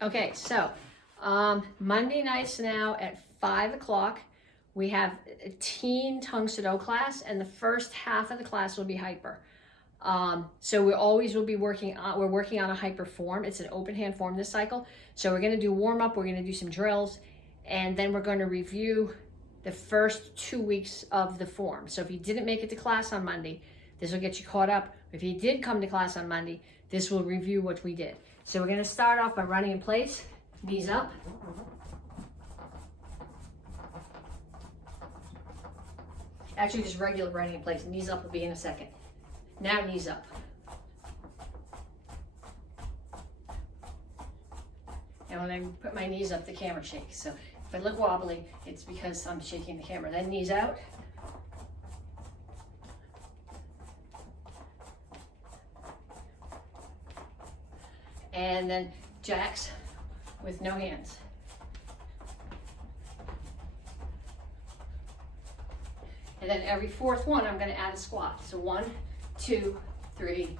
Okay, so Monday nights now at 5 o'clock, we have a teen tongue Sudo class, and the first half of the class will be hyper. So we always will be working on a hyper form. It's an open hand form this cycle. So we're going to do warm up, we're going to do some drills, and then we're going to review the first 2 weeks of the form. So if you didn't make it to class on Monday, this will get you caught up. If you did come to class on Monday, this will review what we did. So we're going to start off by running in place, knees up. Actually, just regular running in place. Knees up will be in a second. Now knees up. And when I put my knees up, the camera shakes. So if I look wobbly, it's because I'm shaking the camera. Then knees out. And then jacks with no hands. And then every fourth one, I'm going to add a squat. So 1, 2, 3,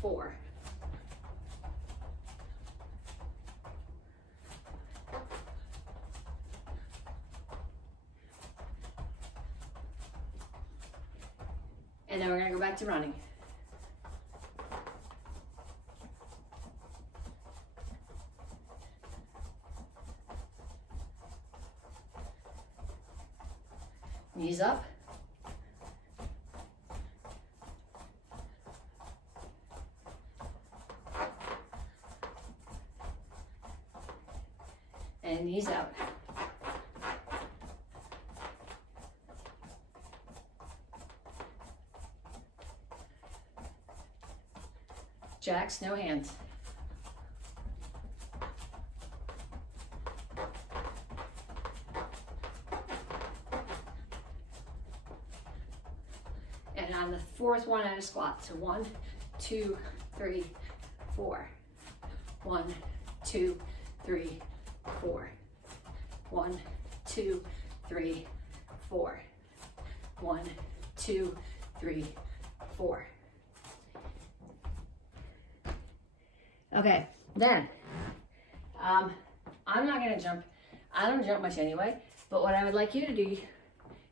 4. And then we're going to go back to running. Knees up. And knees out. Jacks, no hands. And on the fourth one, add a squat. So 1, 2, 3, 4. 1, 2, 3, 4. 1, 2, 3, 4. 1, 2, 3, 4. Okay, then I'm not gonna jump. I don't jump much anyway, but what I would like you to do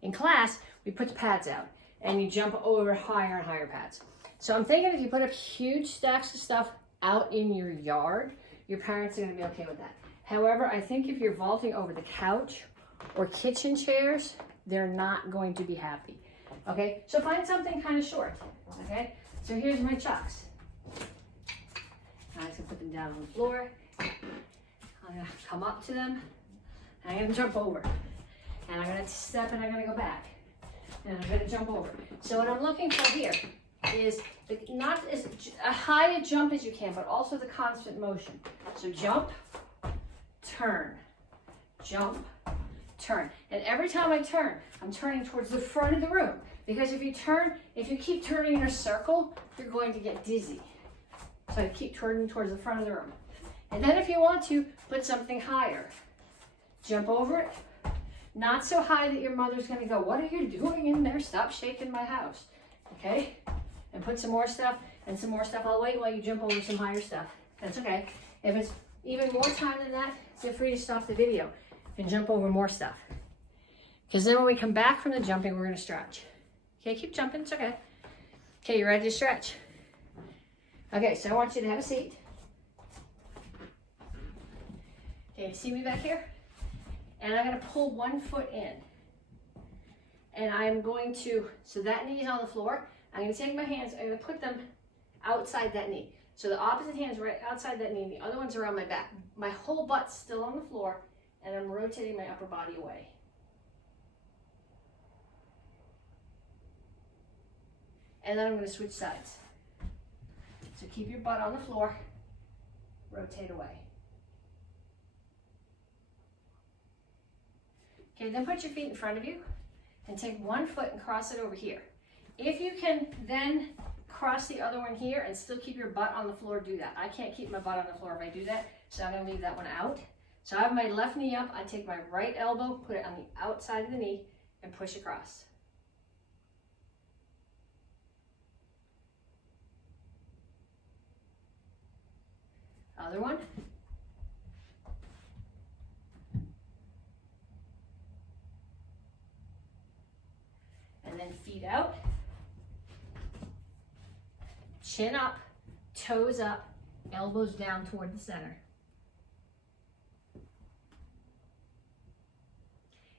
in class, we put the pads out and you jump over higher and higher pads. So I'm thinking if you put up huge stacks of stuff out in your yard, your parents are gonna be okay with that. However, I think if you're vaulting over the couch or kitchen chairs, they're not going to be happy. Okay, so find something kind of short. Okay, so here's my chucks. I'm just gonna put them down on the floor. I'm gonna come up to them. And I'm gonna jump over. And I'm gonna step and I'm gonna go back. And I'm gonna jump over. So what I'm looking for here is not as high a jump as you can, but also the constant motion. So jump, turn, jump, turn. And every time I turn, I'm turning towards the front of the room. Because if you keep turning in a circle, you're going to get dizzy. So I keep turning towards the front of the room. And then if you want to, put something higher. Jump over it. Not so high that your mother's gonna go, what are you doing in there? Stop shaking my house. Okay? And put some more stuff and some more stuff. I'll wait while you jump over some higher stuff. That's okay. If it's even more time than that, feel free to stop the video and jump over more stuff. Because then when we come back from the jumping, we're gonna stretch. Okay, keep jumping, it's okay. Okay, you ready to stretch? Okay, so I want you to have a seat. Okay, you see me back here? And I'm gonna pull one foot in. And I'm going to, so that knee is on the floor. I'm gonna take my hands, I'm gonna put them outside that knee. So the opposite hand's right outside that knee, and the other one's around my back. My whole butt's still on the floor, and I'm rotating my upper body away. And then I'm gonna switch sides. So keep your butt on the floor, rotate away. Okay, then put your feet in front of you and take one foot and cross it over here. If you can then cross the other one here and still keep your butt on the floor, do that. I can't keep my butt on the floor if I do that, so I'm gonna leave that one out. So I have my left knee up, I take my right elbow, put it on the outside of the knee, and push across. Other one. Chin up, toes up, elbows down toward the center.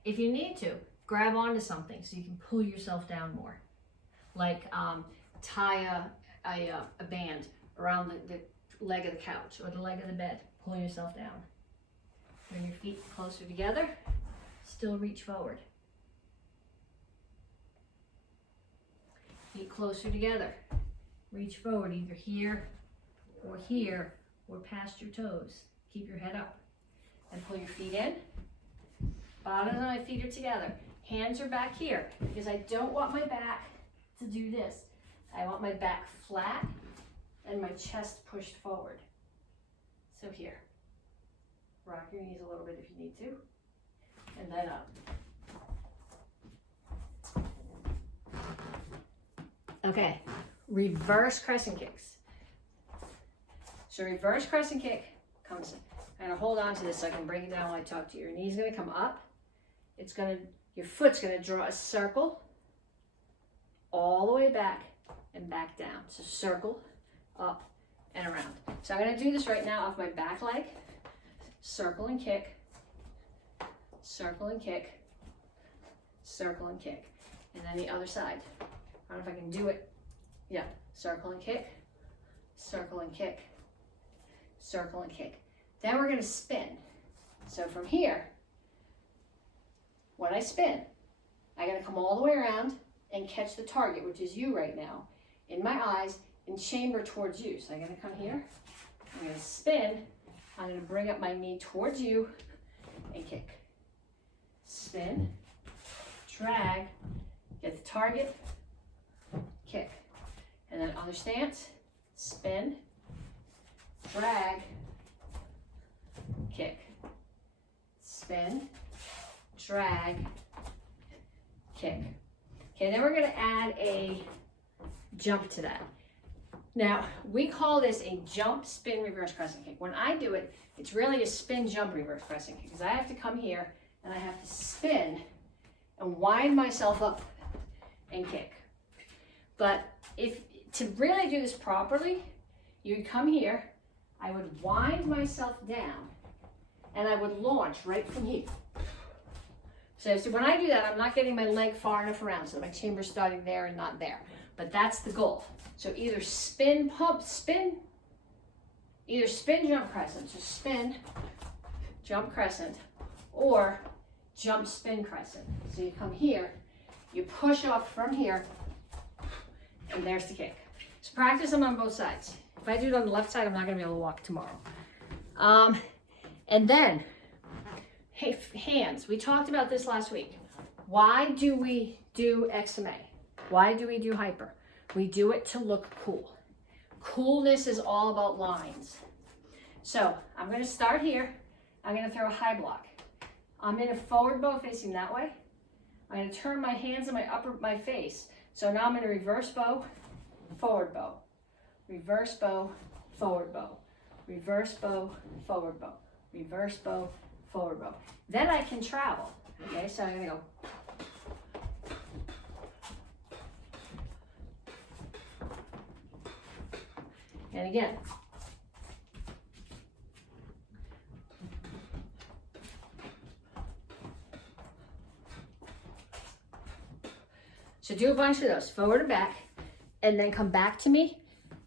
If you need to, grab onto something so you can pull yourself down more. Like tie a band around the leg of the couch or the leg of the bed. Pull yourself down. Bring your feet closer together. Still reach forward. Feet closer together. Reach forward either here or past your toes. Keep your head up and pull your feet in. Bottoms of my feet are together. Hands are back here because I don't want my back to do this. I want my back flat and my chest pushed forward. So here. Rock your knees a little bit if you need to. And then up. Okay, reverse crescent kicks. So reverse crescent kick comes in. I'm gonna hold on to this so I can break it down while I talk to you. Your knee's gonna come up. Your foot's gonna draw a circle all the way back and back down. So circle, up, and around. So I'm gonna do this right now off my back leg. Circle and kick, circle and kick, circle and kick. And then the other side. I don't know if I can do it. Yeah, circle and kick, circle and kick, circle and kick. Then we're gonna spin. So from here, when I spin, I gotta come all the way around and catch the target, which is you right now, in my eyes, and chamber towards you. So I'm gonna come here, I'm gonna spin, I'm gonna bring up my knee towards you and kick. Spin, drag, get the target, kick. And then other stance, spin, drag, kick. Spin, drag, kick. Okay, then we're gonna add a jump to that. Now, we call this a jump, spin, reverse crescent kick. When I do it, it's really a spin, jump, reverse crescent kick because I have to come here and I have to spin and wind myself up and kick. But to really do this properly, you would come here, I would wind myself down, and I would launch right from here. So when I do that, I'm not getting my leg far enough around, so my chamber's starting there and not there. But that's the goal. So either spin, pump, spin, either spin, jump, crescent. So spin, jump, crescent, or jump, spin, crescent. So you come here, you push off from here, and there's the kick. So practice them on both sides. If I do it on the left side, I'm not gonna be able to walk tomorrow. And then, hands. We talked about this last week. Why do we do XMA? Why do we do hyper? We do it to look cool. Coolness is all about lines. So I'm gonna start here. I'm gonna throw a high block. I'm in a forward bow facing that way. I'm gonna turn my hands and my face. So now I'm in a reverse bow, forward bow. Reverse bow, forward bow. Reverse bow, forward bow. Reverse bow, forward bow. Then I can travel. Okay, so I'm gonna go. And again. So do a bunch of those, forward and back, and then come back to me,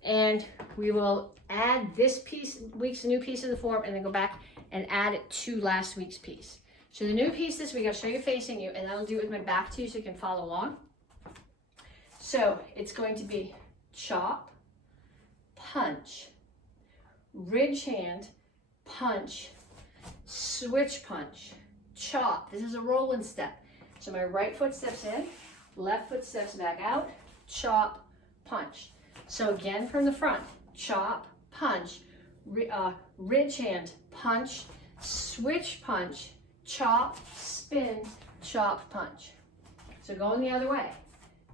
and we will add this week's new piece of the form, and then go back and add it to last week's piece. So the new piece this week, I'll show you facing you, and I'll do it with my back to you so you can follow along. So it's going to be chop, punch, ridge hand, punch, switch punch, chop. This is a rolling step. So my right foot steps in, left foot steps back out, chop, punch. So again from the front, chop, punch, ridge hand, punch, switch punch, chop, spin, chop, punch. So going the other way,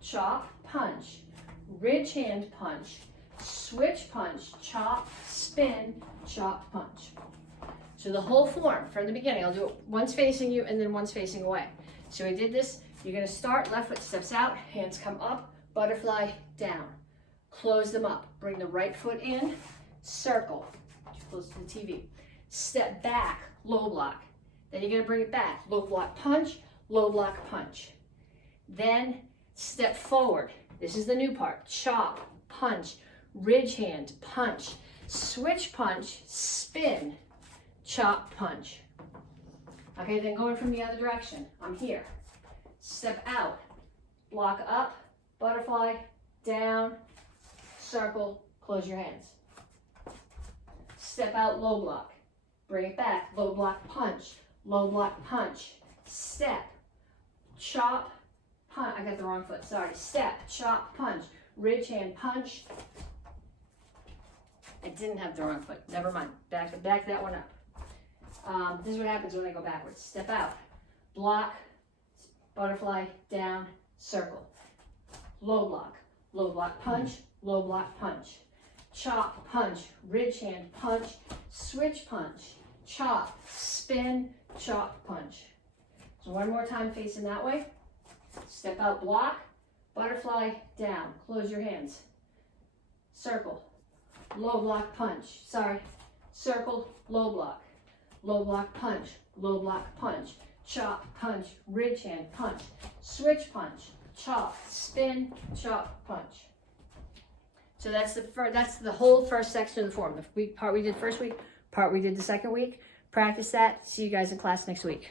chop, punch, ridge hand, punch, switch punch, chop, spin, chop, punch. So the whole form from the beginning, I'll do it once facing you and then once facing away. So we did this, you're gonna start, left foot steps out, hands come up, butterfly, down. close them up. Bring the right foot in, circle, close to the TV. Step back, low block. Then you're gonna bring it back, low block punch, low block punch. Then step forward. This is the new part. Chop, punch, ridge hand, punch, switch punch, spin, chop, punch. Okay, then going from the other direction. I'm here. Step out, block up, butterfly, down, circle, close your hands. Step out, low block. Bring it back, low block punch, low block punch, step, chop, punch. I got the wrong foot, sorry. Step, chop, punch, ridge hand, punch. I didn't have the wrong foot, never mind. Back that one up. This is what happens when I go backwards. Step out, block, butterfly, down, circle. Low block punch, low block punch. Chop, punch, ridge hand, punch, switch punch, chop, spin, chop, punch. So one more time facing that way. Step out, block, butterfly, down, close your hands. Circle, low block punch, circle, low block punch, low block punch, chop, punch, ridge hand, punch, switch punch, chop, spin, chop, punch. So that's the whole first section of the form. The part we did first week, part we did the second week. Practice that. See you guys in class next week.